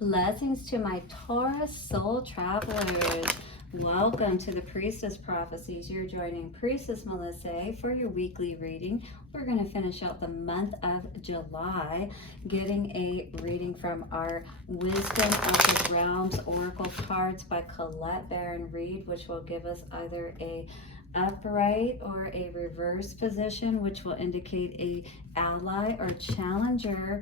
Blessings to my Taurus soul travelers. Welcome to the Priestess Prophecies. You're joining Priestess Melissa for your weekly reading. We're going to finish out the month of July, getting a reading from our Wisdom of the Realms Oracle cards by Colette Baron Reed, which will give us either a upright or a reverse position, which will indicate a ally or challenger,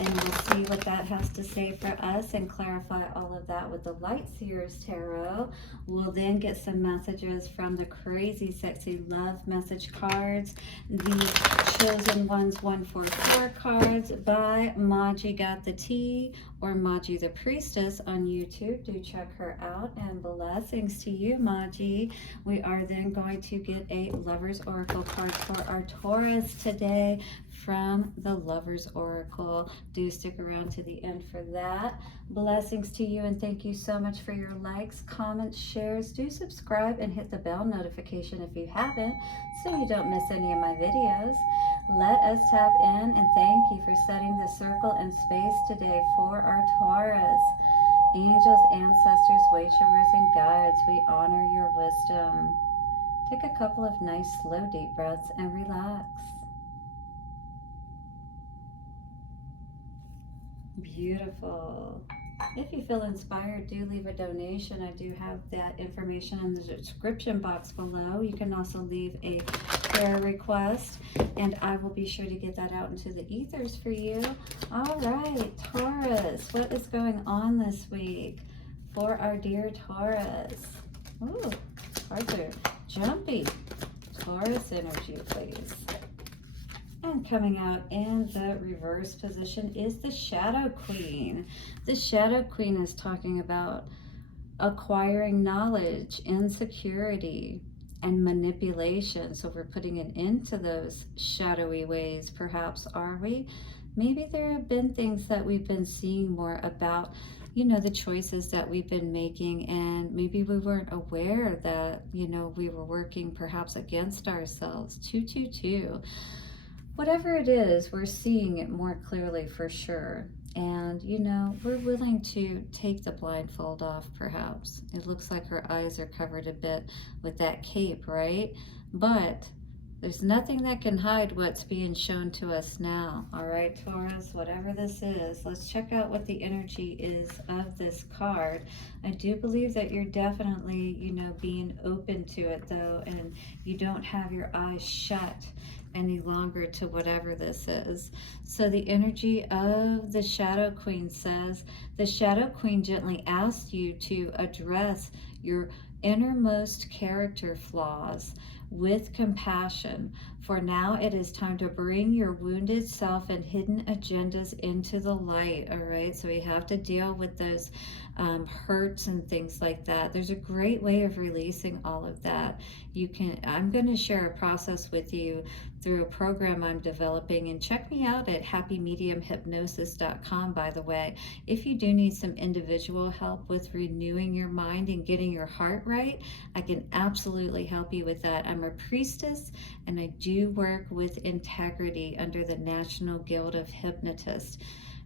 and we'll see what that has to say for us and clarify all of that with the Light Seers Tarot. We'll then get some messages from the Crazy Sexy Love message cards, the Chosen Ones 144 cards by Maji Got the Tea or Maji the Priestess on YouTube. Do check her out, and blessings to you, Maji. We are then going to get a Lover's Oracle card for our Taurus today from the Lover's Oracle. Do stick around to the end for that. Blessings to you, and thank you so much for your likes, comments, shares. Do subscribe and hit the bell notification if you haven't, so you don't miss any of my videos. Let us tap in, and thank you for setting the circle and space today for our Taurus. Angels, ancestors, wayshowers, and guides, we honor your wisdom. Take a couple of nice, slow, deep breaths and relax. Beautiful. If you feel inspired, do leave a donation. I do have that information in the description box below. You can also leave a prayer request, and I will be sure to get that out into the ethers for you. All right, Taurus, what is going on this week for our dear Taurus? Ooh, cards are jumpy. Taurus energy, please. And coming out in the reverse position is the Shadow Queen. The Shadow Queen is talking about acquiring knowledge, insecurity, and manipulation. So we're putting an end to those shadowy ways, perhaps, are we? Maybe there have been things that we've been seeing more about, you know, the choices that we've been making, and maybe we weren't aware that, you know, we were working perhaps against ourselves. 222. Whatever it is, we're seeing it more clearly for sure. And, you know, we're willing to take the blindfold off, perhaps. It looks like her eyes are covered a bit with that cape, right? But there's nothing that can hide what's being shown to us now. All right, Taurus, whatever this is, let's check out what the energy is of this card. I do believe that you're definitely, you know, being open to it, though, and you don't have your eyes shut any longer to whatever this is. So the energy of the Shadow Queen says, the Shadow Queen gently asks you to address your innermost character flaws with compassion. For now, it is time to bring your wounded self and hidden agendas into the light. All right, so we have to deal with those hurts and things like that. There's a great way of releasing all of that. You can, I'm going to share a process with you through a program I'm developing, and check me out at happymediumhypnosis.com, by the way. If you do need some individual help with renewing your mind and getting your heart right, I can absolutely help you with that. I'm a priestess, and I do work with integrity under the National Guild of Hypnotists.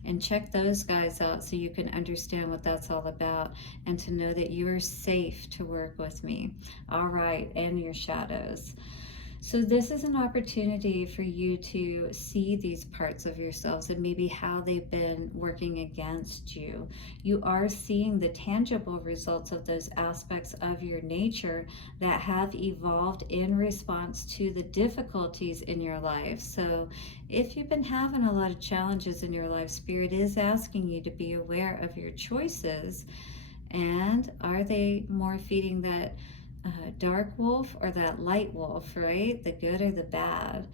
And check those guys out so you can understand what that's all about, and to know that you are safe to work with me. All right, and your shadows. So this is an opportunity for you to see these parts of yourselves and maybe how they've been working against you. You are seeing the tangible results of those aspects of your nature that have evolved in response to the difficulties in your life. So if you've been having a lot of challenges in your life, Spirit is asking you to be aware of your choices. And are they more feeding that dark wolf or that light wolf, right? The good or the bad.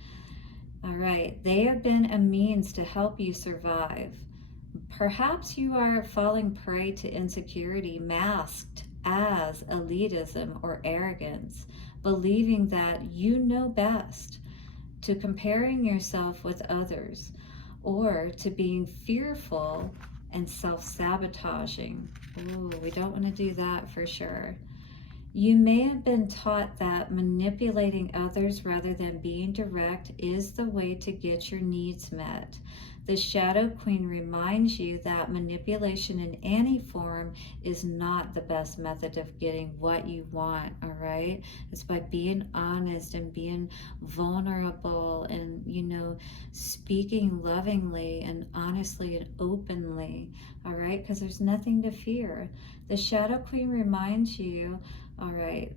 All right, they have been a means to help you survive. Perhaps you are falling prey to insecurity masked as elitism or arrogance, believing that you know best, to comparing yourself with others, or to being fearful and self-sabotaging. Ooh, we don't want to do that for sure. You may have been taught that manipulating others rather than being direct is the way to get your needs met. The Shadow Queen reminds you that manipulation in any form is not the best method of getting what you want, all right? It's by being honest and being vulnerable and, speaking lovingly and honestly and openly, all right? Because there's nothing to fear. The Shadow Queen reminds you, all right,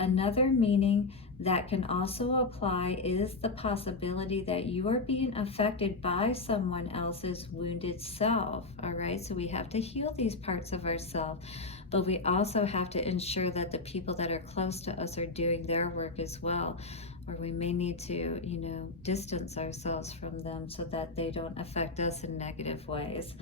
another meaning that can also apply is the possibility that you are being affected by someone else's wounded self, all right? So we have to heal these parts of ourselves, but we also have to ensure that the people that are close to us are doing their work as well, or we may need to, distance ourselves from them so that they don't affect us in negative ways.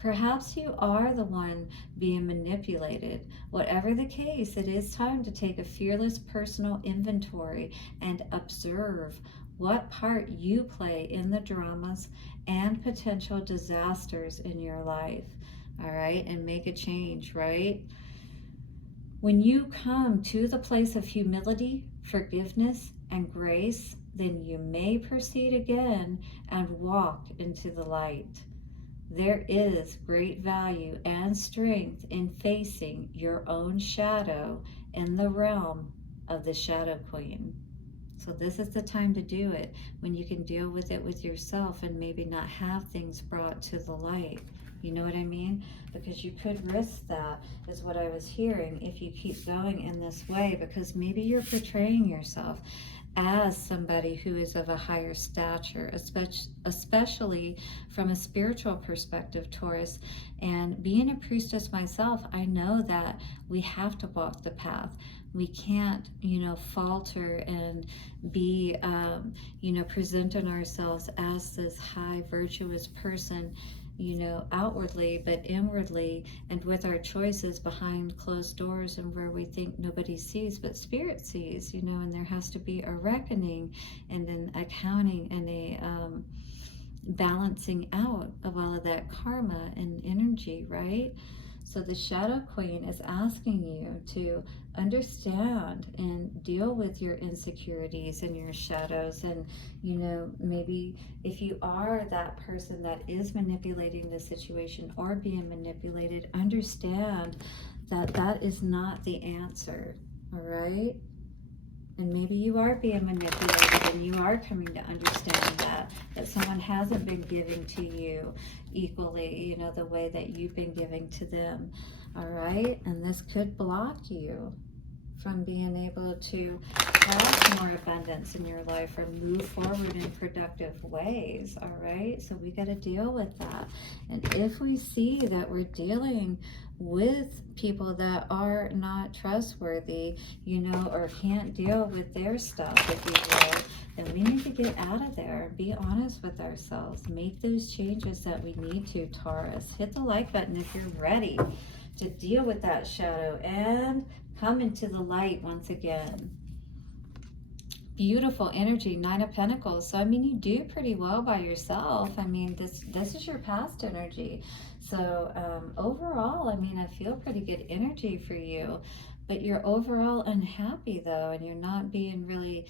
Perhaps you are the one being manipulated. Whatever the case, it is time to take a fearless personal inventory and observe what part you play in the dramas and potential disasters in your life. All right, and make a change, right? When you come to the place of humility, forgiveness, and grace, then you may proceed again and walk into the light. There is great value and strength in facing your own shadow in the realm of the Shadow Queen. So this is the time to do it, when you can deal with it with yourself and maybe not have things brought to the light. You know what I mean? Because you could risk that, is what I was hearing, if you keep going in this way, because maybe you're portraying yourself as somebody who is of a higher stature, especially from a spiritual perspective, Taurus. And being a priestess myself, I know that we have to walk the path. We can't, falter and be, presenting ourselves as this high, virtuous person, outwardly, but inwardly, and with our choices behind closed doors and where we think nobody sees, but Spirit sees, and there has to be a reckoning and an accounting and a balancing out of all of that karma and energy, right? So the Shadow Queen is asking you to understand and deal with your insecurities and your shadows. And, maybe if you are that person that is manipulating the situation or being manipulated, understand that that is not the answer, all right? And maybe you are being manipulated and you are coming to understand that someone hasn't been giving to you equally, the way that you've been giving to them, all right? And this could block you from being able to have more abundance in your life or move forward in productive ways, all right? So we got to deal with that. And if we see that we're dealing with people that are not trustworthy, or can't deal with their stuff, if you will, then we need to get out of there. Be honest with ourselves. Make those changes that we need to, Taurus. Hit the like button if you're ready to deal with that shadow and come into the light once again. Beautiful energy, Nine of Pentacles. So, you do pretty well by yourself. This is your past energy. So, overall, I feel pretty good energy for you. But you're overall unhappy, though, and you're not being really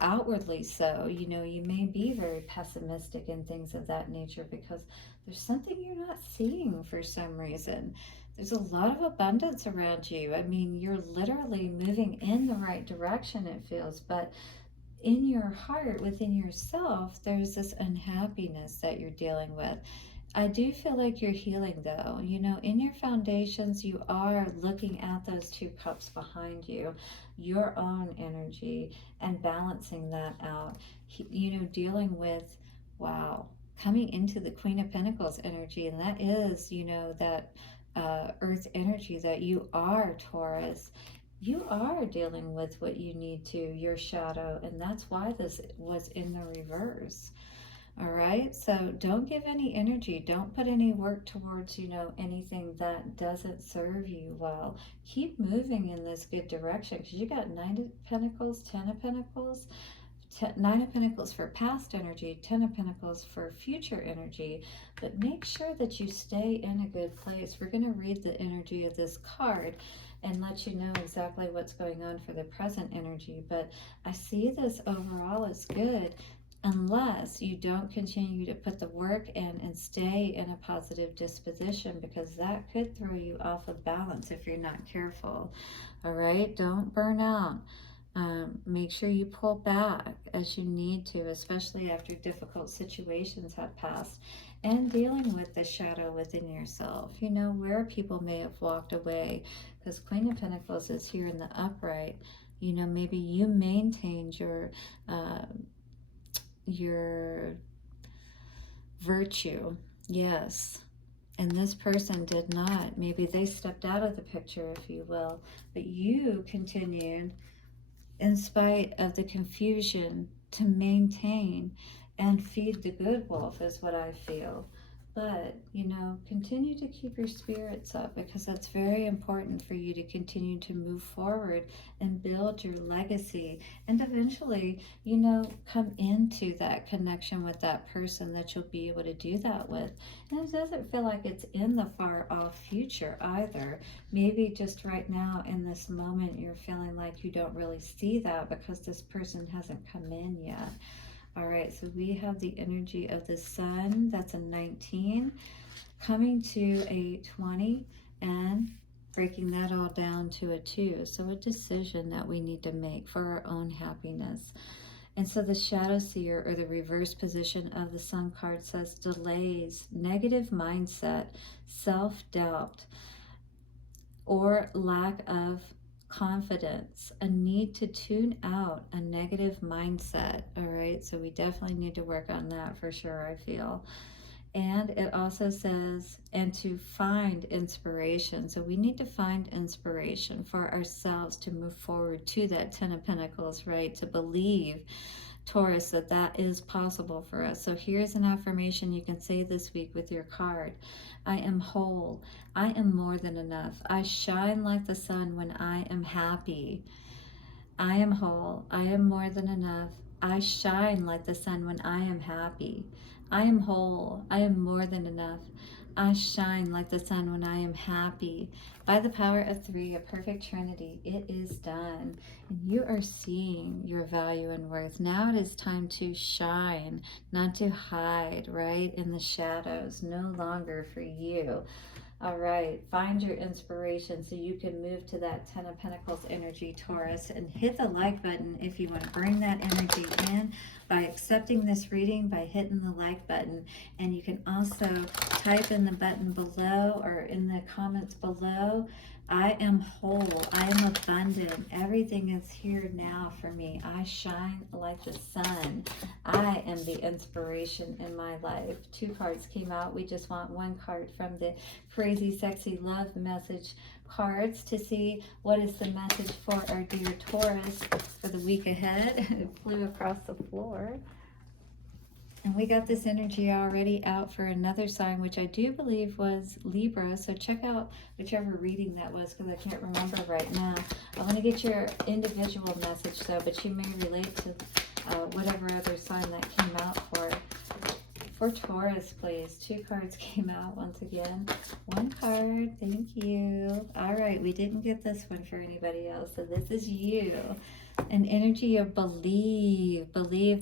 outwardly so. You may be very pessimistic and things of that nature because there's something you're not seeing for some reason. There's a lot of abundance around you. You're literally moving in the right direction, it feels, but in your heart, within yourself, there's this unhappiness that you're dealing with. I do feel like you're healing, though. In your foundations, you are looking at those two cups behind you, your own energy, and balancing that out. Dealing with, wow, coming into the Queen of Pentacles energy, and that is, that earth energy that you are, Taurus. You are dealing with what you need to, your shadow, and that's why this was in the reverse. All right, so don't give any energy. Don't put any work towards, anything that doesn't serve you well. Keep moving in this good direction because you got 9 of Pentacles, 10 of Pentacles, 9 of Pentacles for past energy, 10 of Pentacles for future energy. But make sure that you stay in a good place. We're going to read the energy of this card and let you know exactly what's going on for the present energy. But I see this overall as good. unless you don't continue to put the work in and stay in a positive disposition, because that could throw you off of balance if you're not careful. All right, don't burn out. Make sure you pull back as you need to, especially after difficult situations have passed, and dealing with the shadow within yourself, you know, where people may have walked away, because Queen of Pentacles is here in the upright. You know, maybe you maintained your virtue, yes, and this person did not. Maybe they stepped out of the picture, if you will, but you continued in spite of the confusion to maintain and feed the good wolf, is what I feel. But, you know, continue to keep your spirits up, because that's very important for you to continue to move forward and build your legacy, and eventually, you know, come into that connection with that person that you'll be able to do that with. And it doesn't feel like it's in the far off future either. Maybe just right now in this moment you're feeling like you don't really see that because this person hasn't come in yet. All right, so we have the energy of the sun, that's a 19, coming to a 20, and breaking that all down to a 2. So a decision that we need to make for our own happiness. And so the shadow seer, or the reverse position of the sun card, says delays, negative mindset, self-doubt, or lack of confidence, a need to tune out a negative mindset. All right, so we definitely need to work on that for sure, I feel. And it also says, and to find inspiration. So we need to find inspiration for ourselves to move forward to that 10 of Pentacles, right? To believe, Taurus, that that is possible for us. So here's an affirmation you can say this week with your card. I am whole. I am more than enough. I shine like the sun when I am happy. I am whole. I am more than enough. I shine like the sun when I am happy. I am whole. I am more than enough. I shine like the sun when I am happy. By the power of 3, a perfect trinity, it is done. And you are seeing your value and worth. Now it is time to shine, not to hide, right, in the shadows. No longer for you. All right, find your inspiration so you can move to that 10 of Pentacles energy, Taurus, and hit the like button if you want to bring that energy in by accepting this reading, by hitting the like button. And you can also type in the button below, or in the comments below, I am whole, I am abundant, everything is here now for me. I shine like the sun. I am the inspiration in my life. 2 cards came out. We just want 1 card from the Crazy Sexy Love Message cards to see what is the message for our dear Taurus for the week ahead. It flew across the floor. And we got this energy already out for another sign, which I do believe was Libra. So check out whichever reading that was, because I can't remember right now. I want to get your individual message though, but you may relate to whatever other sign that came out for Taurus, please. 2 cards came out once again. 1 card, thank you. All right, we didn't get this one for anybody else, so this is you. An energy of believe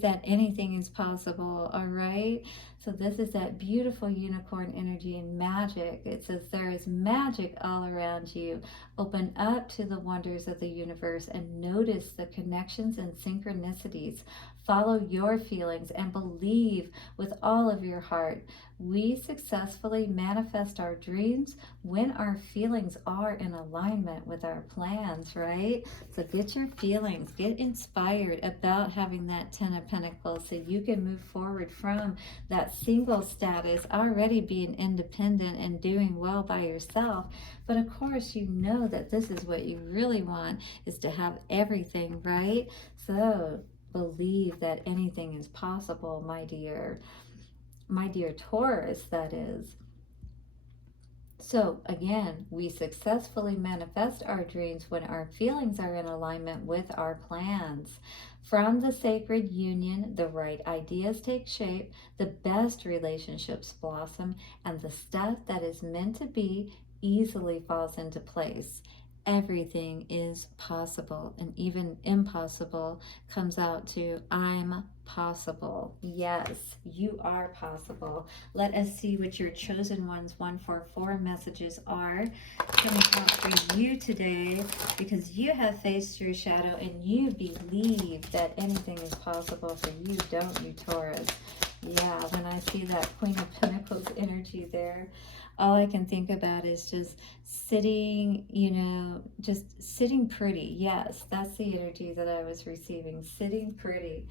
that anything is possible. All right, so this is that beautiful unicorn energy and magic. It says there is magic all around you. Open up to the wonders of the universe and notice the connections and synchronicities. Follow your feelings and believe with all of your heart. We successfully manifest our dreams when our feelings are in alignment with our plans, right? So get your feelings, get inspired about having that 10 of Pentacles so you can move forward from that single status, already being independent and doing well by yourself. But of course, you know that this is what you really want, is to have everything, right? So believe that anything is possible, my dear Taurus, that is. So again, we successfully manifest our dreams when our feelings are in alignment with our plans. From the sacred union, the right ideas take shape, the best relationships blossom, and the stuff that is meant to be easily falls into place. everything is possible, and even impossible comes out to I'm possible. Yes, you are possible. Let us see what your chosen ones 144 messages are coming out for you today, because you have faced your shadow and you believe that anything is possible for you, don't you, Taurus? Yeah, when I see that Queen of Pentacles energy there, all I can think about is just sitting, just sitting pretty. Yes, that's the energy that I was receiving, sitting pretty.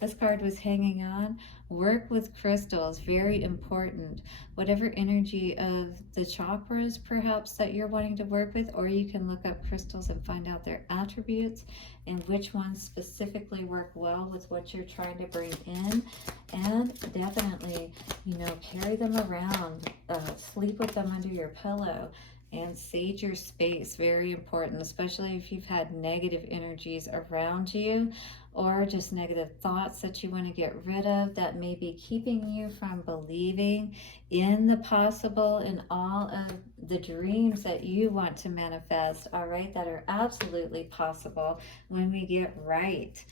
This card was hanging on. Work with crystals, very important. Whatever energy of the chakras perhaps that you're wanting to work with, or you can look up crystals and find out their attributes and which ones specifically work well with what you're trying to bring in. And definitely, carry them around, sleep with them under your pillow. And sage your space, very important, especially if you've had negative energies around you, or just negative thoughts that you want to get rid of that may be keeping you from believing in the possible and all of the dreams that you want to manifest, all right, that are absolutely possible when we get right.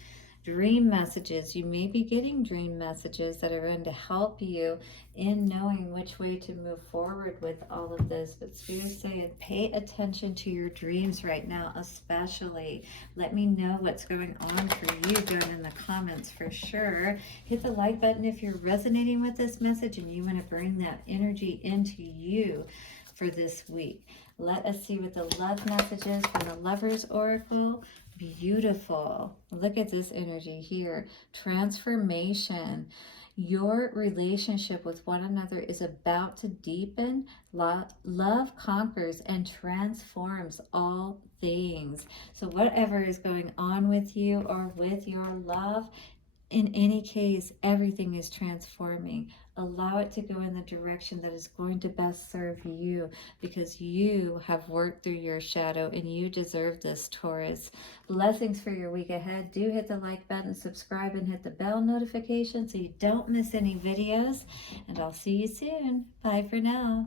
Dream messages. You may be getting dream messages that are going to help you in knowing which way to move forward with all of this. But Spirit saying, pay attention to your dreams right now, especially. Let me know what's going on for you down in the comments for sure. Hit the like button if you're resonating with this message and you want to bring that energy into you for this week. Let us see what the love message is from the Lover's Oracle. Beautiful. Look at this energy here. Transformation. Your relationship with one another is about to deepen. Love conquers and transforms all things. So whatever is going on with you or with your love, in any case, everything is transforming. Allow it to go in the direction that is going to best serve you, because you have worked through your shadow and you deserve this, Taurus. Blessings for your week ahead. Do hit the like button, subscribe, and hit the bell notification so you don't miss any videos. And I'll see you soon. Bye for now.